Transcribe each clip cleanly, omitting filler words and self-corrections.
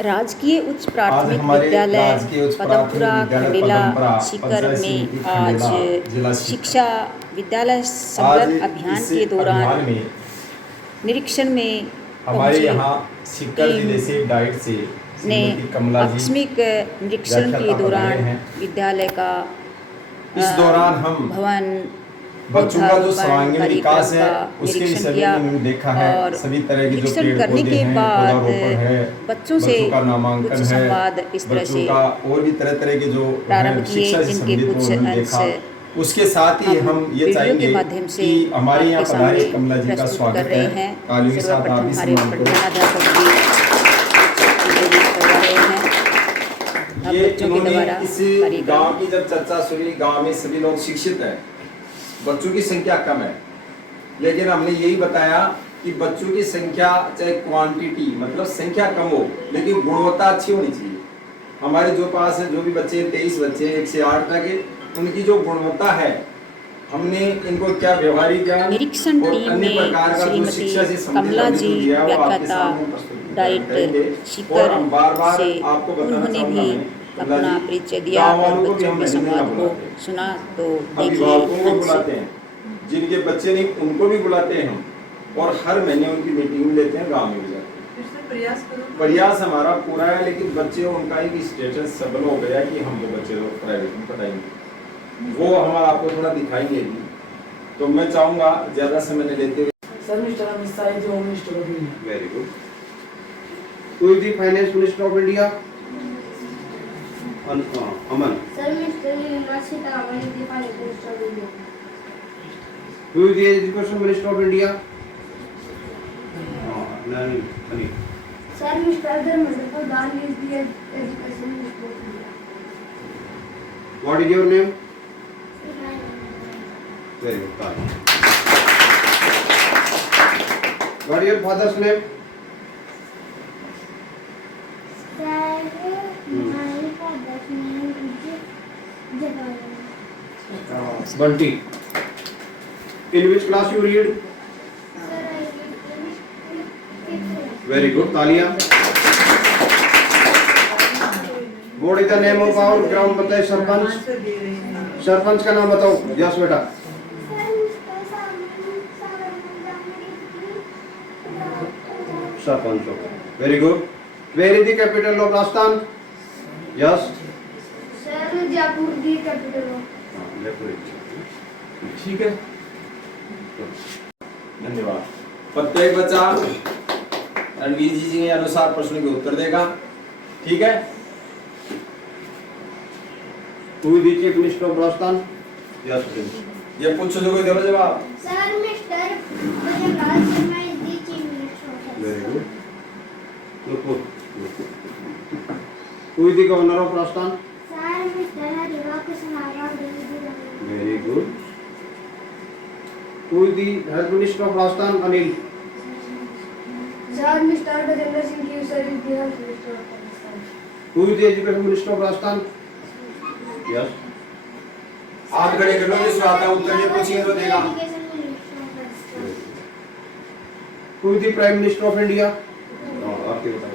राजकीय उच्च आज प्राथमिक हमारे विद्यालय राजकीय उच्च प्राथमिक पदमपुरा विद्यालय खंडेला पदमपुरा सीकर पंचायत में समिति आज खंडेला जिला शिक्षा विद्यालय आज समग्र अभियान इस के दौरान अभियान में निरीक्षण में हमारे पहुंची यहाँ सीकर टीम जिले से डाइट से ने श्रीमती कमला जी आकस्मिक निरीक्षण के व्याख्याता बन रहे दौरान हैं। विद्यालय का इस दौरान हम भवन बच्चों का जो पौधारोपण सर्वांगीण विकास है कार्यक्रम का उसके निरीक्षण विषय किया में उन्होंने देखा है। और सभी तरह के जो निरीक्षण पेड़ करने पौधे के हैं, बाद पौधारोपण है, बच्चों से बच्चों का कुछ नामांकन है, संवाद इस तरह बच्चों से का और भी तरह तरह के जो प्रारंभ किए शिक्षा से जिनके संबंधित कुछ उन्होंने अंश देखा। उसके साथ ही हम ये वीडियो चाहेंगे के माध्यम से कि हमारे यहाँ आपके पधारे सामने कमला जी का प्रस्तुत स्वागत कर रहे है। हैं। तालियों के साथ आप सर्वप्रथम भी हमारे सम्मान करें। प्रधानाध्यापक जी करवा रहे हैं। अब ये बच्चों के इन्होंने द्वारा इस कार्यक्रम गांव की जब चर्चा सुनी, गांव में सभी लोग शिक्षित हैं, बच्चों की संख्या कम है, लेकिन हमने यही बताया कि बच्चों की संख्या चाहे क्वांटिटी मतलब संख्या कम हो लेकिन गुणवत्ता अच्छी होनी चाहिए। हमारे जो पास है जो भी बच्चे 23 बच्चे 1 से 8 तक उनकी जो गुणवत्ता है, हमने इनको क्या व्यवहारिक ज्ञान निरीक्षण और टीम अन्य में प्रकार का जो शिक्षा से श्रीमती संबंधित कमला हमने जी जो दिया है वो आपके व्याख्याता सामने प्रस्तुत डाइट करेंगे। और शिकर हम बार-बार से आपको बताना उन्होंने चाहूंगा भी मैं, कमला अपना जी, परिचय दिया गाँव और वालों को भी बच्चों हम के नहीं संवाद को बुलाते हैं। सुना। तो देखिए अभिभावकों को अंश बुलाते हैं, जिनके बच्चे नहीं उनको भी बुलाते हैं हम, और हर महीने उनकी मीटिंग लेते हैं, गांव में भी जाते हैं। प्रयास हमारा पूरा है, लेकिन बच्चे उनका एक स्टेटस सबल हो गया कि हम वो बच्चे लोग प्राइवेट में पढ़ाएंगे, वो हम आपको थोड़ा दिखाएंगे भी। तो मैं चाहूंगा ज्यादा समय नहीं लेते हुए सर मिस्टर अमित शाह जो home minister of India. Very good. Who is the finance minister of India? Aman. Sir, Mr. Nirmala Sitharaman is the finance minister of India. Who is the education minister of India? Nani. Sir, Mr. Dharmendra Pradhan is the education minister of India. What is your name? Very good. Fine. What is your father's name? Sir, my father's name is Jagalan. Bunty. In which class you read? Sir, I read fifth. Very good. Talia. What is the name of our ground? बताए सरपंच। सरपंच का नाम बताओ। Yes बेटा। Sir, Mr. Saman sarpanch. Very good. Where is the capital of Rajasthan? Yes. Sir, Jaipur the capital of. ठीक है, धन्यवाद। प्रत्येक बच्चा रणवीर जी के अनुसार प्रश्न के उत्तर देगा, ठीक है। Who is the chief minister of Rajasthan? Yes, please. ये पूछो जो कोई दो जवाब। Sir, Mr. Bhajanlal Sharma is the chief minister of Rajasthan. Very good. Look. Who is the governor of Rajasthan? Sir, Mr. Hariwak Samara is the governor. Very good. Who is the health minister of Rajasthan? Anil. Sir, Mr. Bajendra Singh Kesar is the health minister of Rajasthan. Who is the education minister of Rajasthan? Yes. हाथ खड़े कर लो, जिसको आता है उत्तर ये पूछिए तो देगा। Education minister of Rajasthan. Who is the prime minister of India? आपके बताओ.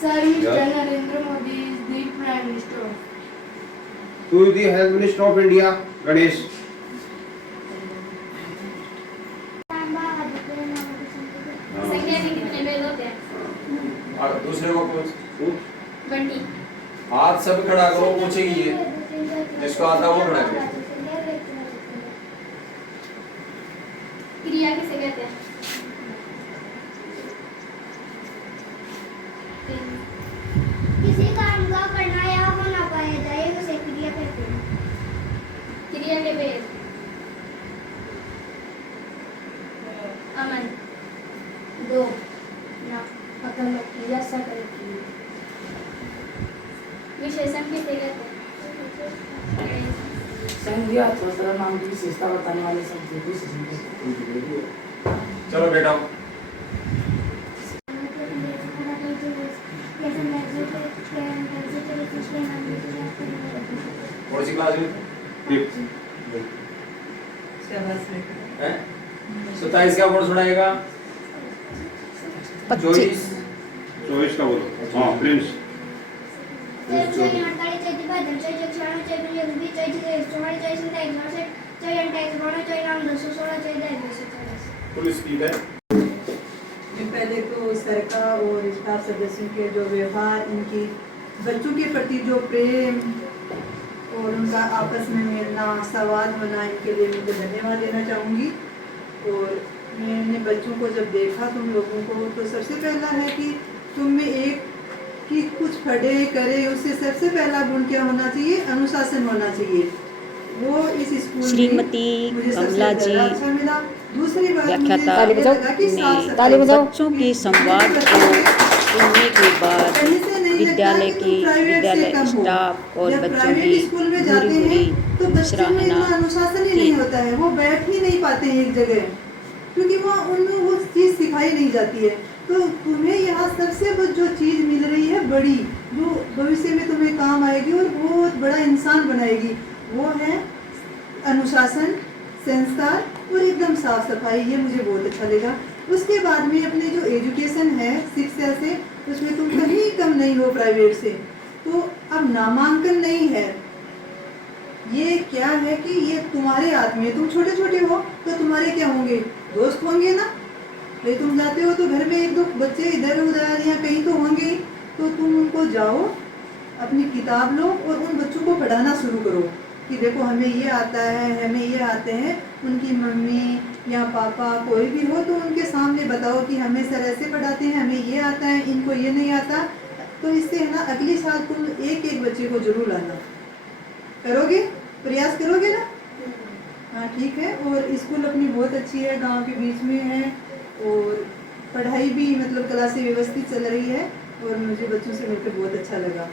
Sir, Mr. Yeah. Narendra Modi is the prime minister. Who is the health minister of India? Ganesh. संख्या के कितने भेद होते हैं? और दूसरे को पूछ। बंटी। हाथ सब खड़ा करो, पूछेगी ये, जिसको आता है वो खड़ा करे। क्रिया किसे कहते हैं? किसी काम का करना या होना पाया जाए उसे क्रिया कहते हैं। क्रिया के भेद। अमन, दो, ना, अकल या सकल की। विशेषण किसे कहते हैं? संज्ञा अथवा सर्वनाम की विशेषता बताने वाले शब्द को विशेषण कहते हैं। चलो बेटा, कौन सी क्लास में? 27 का बोर्ड सुनाएगा। 25 24 का बोलो। हाँ प्रिंस। फुल स्पीड है। पहले तो सर का और स्टाफ सदस्यों के जो व्यवहार, इनकी बच्चों के प्रति जो प्रेम और उनका आपस में मिलना, संवाद होना, इनके लिए मुझे धन्यवाद देना चाहूँगी। और मैंने बच्चों को जब देखा तुम लोगों को, तो सबसे पहला है कि तुम में एक कि कुछ पढ़े करे, उससे सबसे पहला गुण क्या होना चाहिए? अनुशासन होना चाहिए। वो इस स्कूल में श्रीमती मुझे सबसे कमला जी ज़्यादा अच्छा मिला। दूसरी बात मुझे व्याख्याता ये लगा कि साफ ने सफाई बच्चों के संवाद को सुनने के बाद कहीं से नहीं विद्यालय लगता कि की तुम प्राइवेट से विद्यालय कम हो। स्टाफ और जब बच्चों प्राइवेट की स्कूल में जाते बुरी हैं तो बुरी बच्चों में इतना सराहना अनुशासन ही की। नहीं होता है, वो बैठ ही नहीं पाते हैं एक जगह, क्योंकि वो उनको वो चीज़ सिखाई नहीं जाती है। तो तुम्हें यहाँ सबसे जो चीज़ मिल रही है बड़ी, जो भविष्य में तुम्हें काम आएगी और बहुत बड़ा इंसान बनाएगी, वो है अनुशासन, संस्कार और एकदम साफ सफाई। ये मुझे बहुत अच्छा लगा। उसके बाद में अपने जो एजुकेशन है शिक्षा से, उसमें तुम कहीं कम नहीं हो प्राइवेट से। तो अब नामांकन नहीं है, ये क्या है कि ये तुम्हारे हाथ में, तुम छोटे छोटे हो तो तुम्हारे क्या होंगे? दोस्त होंगे ना भाई। तुम जाते हो तो घर में एक दो बच्चे इधर उधर या कहीं तो होंगे, तो तुम उनको जाओ, अपनी किताब लो और उन बच्चों को पढ़ाना शुरू करो कि देखो हमें ये आता है, हमें ये आते हैं। उनकी मम्मी या पापा कोई भी हो तो उनके सामने बताओ कि हमें सर ऐसे पढ़ाते हैं, हमें ये आता है, इनको ये नहीं आता। तो इससे है ना अगले साल तुम एक एक बच्चे को जरूर लाना। करोगे? प्रयास करोगे ना? हाँ ठीक है। और स्कूल अपनी बहुत अच्छी है, गांव के बीच में है और पढ़ाई भी मतलब क्लासें व्यवस्थित चल रही है और मुझे बच्चों से मिलकर बहुत अच्छा लगा।